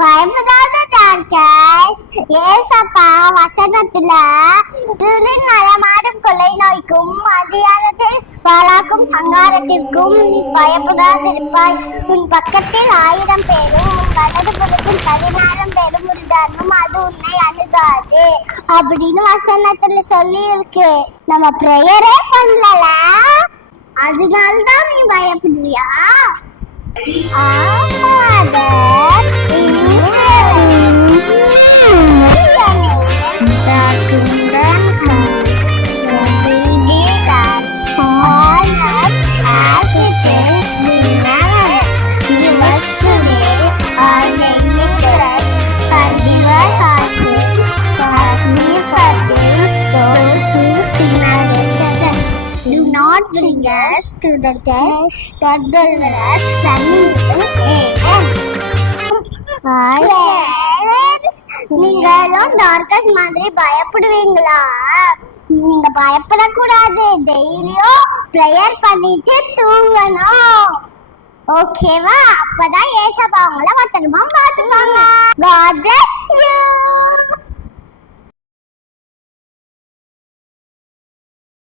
பயப்படாத டாக்டர். ஏசப்பா வசனத்துல இருளின் நடமாடும் கொலை நோய்க்கும் மதியானத்தில் வாளாக்கும் சங்காரத்திற்கும் நீ பயப்படாதிருப்பாய். உன் பக்கத்தில் 1000 பேரும் உன் வலது புறத்தில் 16 பேரும் இருந்தாலும் அது உன்னை அணுகாது அப்படின்னு வசனத்துல சொல்லி இருக்கு. நம்ம பிரேயரே பண்ணல, அதனால்தான் நீ பயப்படுறியா? Bring us to the test, God deliver us from evil. Amen. நீங்களும் டார்கஸ் மாதிரி பயப்படுவீங்களா? நீங்க பயப்படக்கூடாது. டெய்லியும் பிரேயர் பண்ணிட்டு தூங்கணும். ஓகேவா? அப்பதான் ஏசப்பா உங்களை பத்திரமா பார்த்துப்பாங்க. God bless you.